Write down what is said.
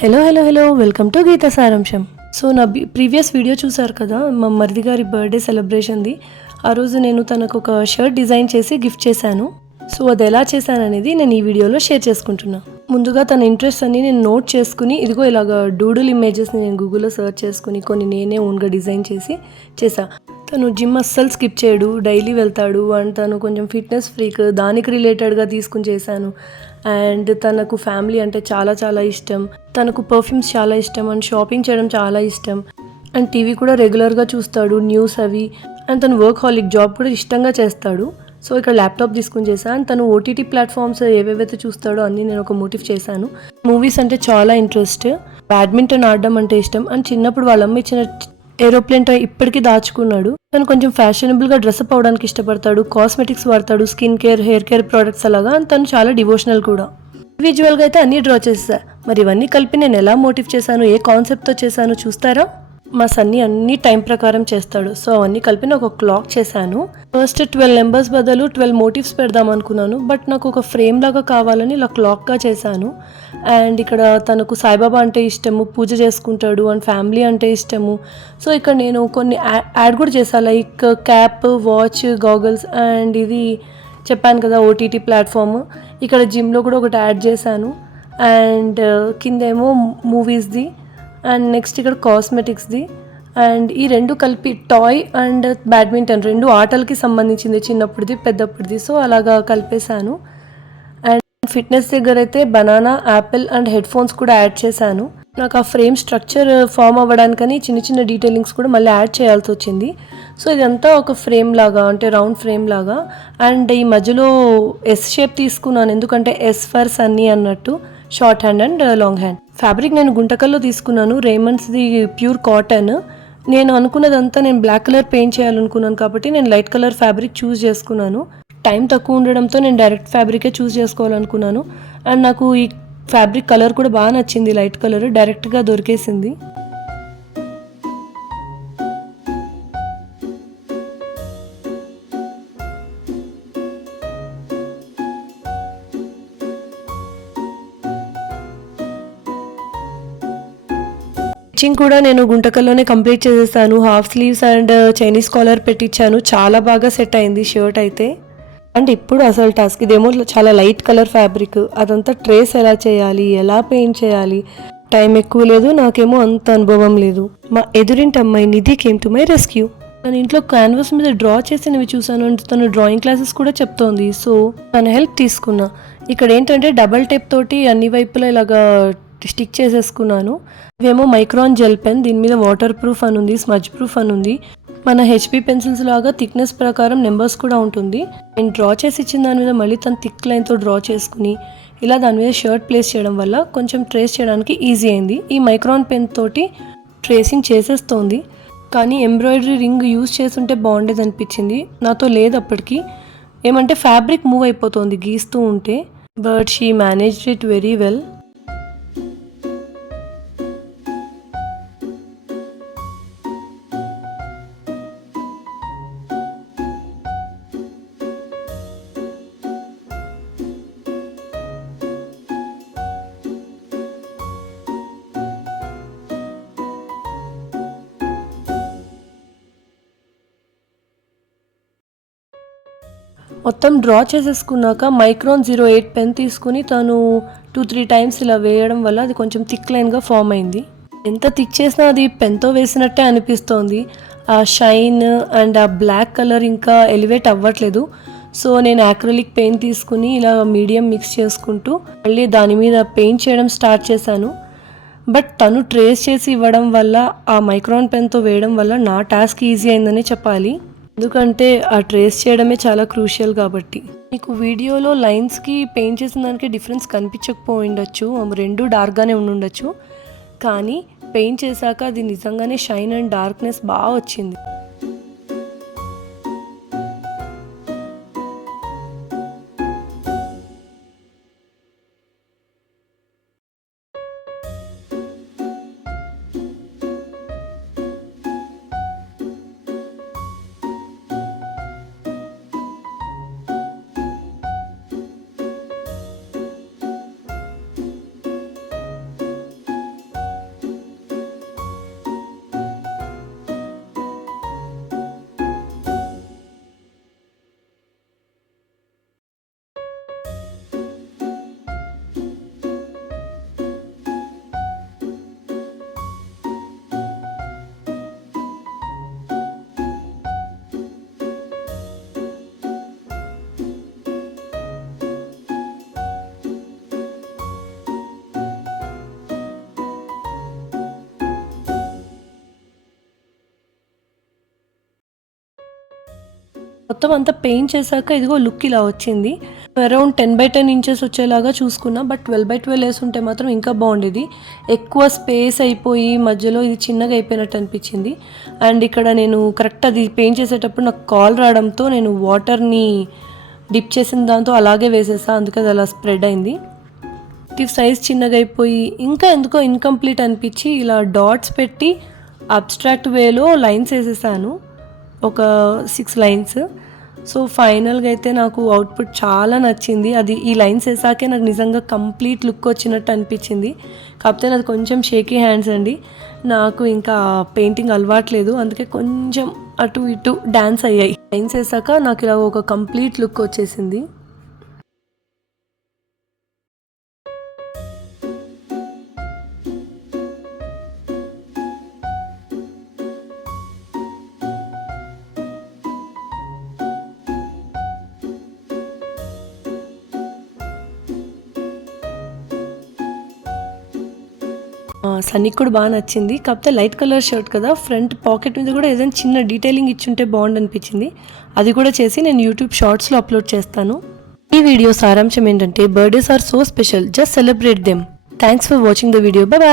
Hello hello hello welcome to Geetha సారాంశం. So నా previous video చూసారు కదా, మా మరిది గారి బర్త్డే సెలబ్రేషన్ది. ఆ రోజు నేను తనకు ఒక షర్ట్ డిజైన్ చేసి గిఫ్ట్ చేశాను. సో అది ఎలా చేశాననేది నేను ఈ వీడియోలో షేర్ చేసుకుంటున్నా. ముందుగా తన ఇంట్రెస్ట్ అన్ని నేను నోట్ చేసుకుని, ఇదిగో ఇలాగ డూడుల్ ఇమేజెస్ని నేను గూగుల్లో సెర్చ్ చేసుకుని కొన్ని నేనే ఓన్గా డిజైన్ చేసా. తను జిమ్ అస్సలు స్కిప్ చేయడు, డైలీ వెళ్తాడు. అండ్ తను కొంచెం ఫిట్నెస్ ఫ్రీక్, దానికి రిలేటెడ్గా తీసుకుని చేశాను. అండ్ తనకు ఫ్యామిలీ అంటే చాలా చాలా ఇష్టం, తనకు పర్ఫ్యూమ్స్ చాలా ఇష్టం, అండ్ షాపింగ్ చేయడం చాలా ఇష్టం. అండ్ టీవీ కూడా రెగ్యులర్గా చూస్తాడు, న్యూస్ అవి. అండ్ తను వర్క్ హాలిక్, జాబ్ కూడా ఇష్టంగా చేస్తాడు. సో ఇక్కడ ల్యాప్టాప్ తీసుకుని చేశాను. అండ్ తను ఓటీటీ ప్లాట్ఫామ్స్ ఏవేవైతే చూస్తాడో అన్నీ నేను ఒక మోటివ్ చేశాను. మూవీస్ అంటే చాలా ఇంట్రెస్ట్, బ్యాడ్మింటన్ ఆడడం అంటే ఇష్టం. అండ్ చిన్నప్పుడు వాళ్ళమ్మ ఇచ్చిన ఏరోప్లేన్ టై ఇప్పటికీ దాచుకున్నాడు. తను కొంచెం ఫ్యాషనబుల్గా డ్రెస్అప్ అవడానికి ఇష్టపడతాడు, కాస్మెటిక్స్ వాడతాడు, skin care, hair care products అలాగా. అండ్ తను చాలా డివోషనల్ కూడా. ఇండివిజువల్గా అయితే అన్నీ డ్రా చేసా. మరి ఇవన్నీ కలిపి నేను ఎలా మోటివ్ చేశాను, ఏ కాన్సెప్ట్తో చేశాను చూస్తారా? మా సన్నీ అన్ని టైం ప్రకారం చేస్తాడు. సో అవన్నీ కలిపి నాకు ఒక క్లాక్ చేశాను. ఫస్ట్ 12 నెంబర్స్ బదులు 12 మోటివ్స్ పెడదాం అనుకున్నాను, బట్ నాకు ఒక ఫ్రేమ్ లాగా కావాలని ఇలా క్లాక్గా చేశాను. అండ్ ఇక్కడ తనకు సాయిబాబా అంటే ఇష్టము, పూజ చేసుకుంటాడు, అండ్ ఫ్యామిలీ అంటే ఇష్టము. సో ఇక్కడ నేను కొన్ని యాడ్ కూడా చేశాను, like cap, watch, goggles. And ఇది చెప్పాను కదా ఓటీటీ ప్లాట్ఫామ్. ఇక్కడ జిమ్లో కూడా ఒకటి యాడ్ చేశాను. అండ్ కిందేమో మూవీస్ది, అండ్ నెక్స్ట్ ఇక్కడ కాస్మెటిక్స్ది. అండ్ ఈ రెండు కలిపి టాయ్ అండ్ బ్యాడ్మింటన్, రెండు ఆటలకి సంబంధించింది, చిన్నప్పుడుది పెద్దప్పుడుది. సో అలాగా కలిపేశాను. అండ్ ఫిట్నెస్ దగ్గర అయితే banana, Apple and head phones కూడా యాడ్ చేశాను. నాకు ఆ ఫ్రేమ్ స్ట్రక్చర్ ఫామ్ అవ్వడానికని చిన్న చిన్న డీటెయిలింగ్స్ కూడా మళ్ళీ యాడ్ చేయాల్సి వచ్చింది. సో ఇదంతా ఒక ఫ్రేమ్ లాగా, అంటే రౌండ్ ఫ్రేమ్ లాగా. అండ్ ఈ మధ్యలో ఎస్ షేప్ తీసుకున్నాను, ఎందుకంటే ఎస్ ఫర్ సన్నీ అన్నట్టు, short hand and long hand. Fabric నేను గుంటకల్లో తీసుకున్నాను, రేమండ్స్ది ప్యూర్ కాటన్. నేను అనుకున్నదంతా నేను బ్లాక్ కలర్ పెయింట్ చేయాలనుకున్నాను కాబట్టి నేను లైట్ కలర్ ఫ్యాబ్రిక్ చూస్ చేసుకున్నాను. టైం తక్కువ ఉండడంతో నేను డైరెక్ట్ ఫ్యాబ్రికే చూస్ చేసుకోవాలనుకున్నాను. అండ్ నాకు ఈ ఫ్యాబ్రిక్ కలర్ కూడా బాగా నచ్చింది, లైట్ కలర్ డైరెక్ట్గా దొరికేసింది. స్టిచ్చింగ్ కూడా నేను గుంటకల్లోనే కంప్లీట్ చేసేసాను. Half sleeves and Chinese collar పెట్టించాను, చాలా బాగా సెట్ అయింది షర్ట్ అయితే. అండ్ ఇప్పుడు అసలు టాస్క్, ఇదేమో చాలా లైట్ కలర్ ఫ్యాబ్రిక్, అదంతా ట్రేస్ ఎలా చేయాలి, ఎలా పెయింట్ చేయాలి, టైం ఎక్కువ లేదు, నాకేమో అంత అనుభవం లేదు. మా ఎదురింటి అమ్మాయి నిధి కేమ్ టు మై రెస్క్యూ. నేను ఇంట్లో క్యాన్వాస్ మీద డ్రా చేసినవి చూసాను, అండ్ తను డ్రాయింగ్ క్లాసెస్ కూడా చెప్తోంది. సో తన హెల్ప్ తీసుకున్నా. ఇక్కడ ఏంటంటే డబల్ టేప్ తోటి అన్ని వైపులా ఇలాగా స్టిక్ చేసేసుకున్నాను. ఇవేమో మైక్రాన్ జెల్ పెన్, దీని మీద వాటర్ ప్రూఫ్ అని ఉంది, స్మజ్ ప్రూఫ్ అని ఉంది. మన హెచ్పి పెన్సిల్స్ లాగా థిక్నెస్ ప్రకారం నెంబర్స్ కూడా ఉంటుంది. నేను డ్రా చేసి ఇచ్చిన దాని మీద మళ్ళీ తను థిక్ లైన్తో డ్రా చేసుకుని ఇలా దాని మీద షర్ట్ ప్లేస్ చేయడం వల్ల కొంచెం ట్రేస్ చేయడానికి ఈజీ అయింది. ఈ మైక్రాన్ పెన్ తోటి ట్రేసింగ్ చేసేస్తోంది, కానీ ఎంబ్రాయిడరీ రింగ్ యూజ్ చేస్తుంటే బాగుండేది అనిపించింది. నాతో లేదు అప్పటికి, ఏమంటే ఫ్యాబ్రిక్ మూవ్ అయిపోతుంది గీస్తూ ఉంటే. But she managed it very well. మొత్తం డ్రా చేసేసుకున్నాక మైక్రాన్ 08 పెన్ తీసుకుని తను 2-3 టైమ్స్ ఇలా వేయడం వల్ల అది కొంచెం థిక్ లైన్గా ఫామ్ అయింది. ఎంత థిక్ చేసినా అది పెన్తో వేసినట్టే అనిపిస్తోంది. ఆ షైన్ అండ్ ఆ బ్లాక్ కలర్ ఇంకా ఎలివేట్ అవ్వట్లేదు. సో నేను యాక్రిలిక్ పెయింట్ తీసుకుని ఇలా మీడియం మిక్స్ చేసుకుంటూ మళ్ళీ దాని మీద పెయింట్ చేయడం స్టార్ట్ చేశాను. బట్ తను ట్రేస్ చేసి ఇవ్వడం వల్ల, ఆ మైక్రాన్ పెన్తో వేయడం వల్ల నా టాస్క్ ఈజీ అయిందని చెప్పాలి, ఎందుకంటే ఆ ట్రేస్ చేయడమే చాలా క్రూషియల్ కాబట్టి. మీకు వీడియోలో లైన్స్కి పెయింట్ చేసిన దానికి డిఫరెన్స్ కనిపించకపోయిండొచ్చు, రెండు డార్క్గానే ఉండుండొచ్చు, కానీ పెయింట్ చేశాక అది నిజంగానే షైన్ అండ్ డార్క్నెస్ బాగా వచ్చింది. మొత్తం అంతా పెయింట్ చేశాక ఇదిగో లుక్ ఇలా వచ్చింది. అరౌండ్ 10x10 ఇంచెస్ వచ్చేలాగా చూసుకున్నా, బట్ 12x12 వేసుంటే మాత్రం ఇంకా బాగుండేది. ఎక్కువ స్పేస్ అయిపోయి మధ్యలో ఇది చిన్నగా అయిపోయినట్టు అనిపించింది. అండ్ ఇక్కడ నేను కరెక్ట్ అది పెయింట్ చేసేటప్పుడు నాకు కాల్ రావడంతో నేను వాటర్ని డిప్ చేసిన దాంతో అలాగే వేసేసా, అందుకే అది అలా స్ప్రెడ్ అయింది. సైజ్ చిన్నగా అయిపోయి ఇంకా ఎందుకో ఇన్కంప్లీట్ అనిపించి ఇలా డాట్స్ పెట్టి అబ్స్ట్రాక్ట్ వేలో లైన్స్ వేసేసాను, ఒక 6 లైన్స్. సో ఫైనల్గా అయితే నాకు అవుట్పుట్ చాలా నచ్చింది. అది ఈ లైన్స్ వేసాకే నాకు నిజంగా కంప్లీట్ లుక్ వచ్చినట్టు అనిపించింది. కాకపోతే నాది కొంచెం షేకీ హ్యాండ్స్ అండి, నాకు ఇంకా పెయింటింగ్ అలవాట్లేదు, అందుకే కొంచెం అటు ఇటు డ్యాన్స్ అయ్యాయి. లైన్స్ వేసాక నాకు ఇలా ఒక కంప్లీట్ లుక్ వచ్చేసింది. సన్నీకి కూడా బాగా నచ్చింది. కాకపోతే లైట్ కలర్ షర్ట్ కదా, ఫ్రంట్ పాకెట్ మీద కూడా ఏదైనా చిన్న డీటెయిలింగ్ ఇచ్చుంటే బాగుండు అనిపించింది. అది కూడా చేసి నేను యూట్యూబ్ షార్ట్స్లో అప్లోడ్ చేస్తాను. ఈ వీడియో సారాంశం ఏంటంటే, birthdays are so special, just celebrate them. Thanks for watching the video. Bye.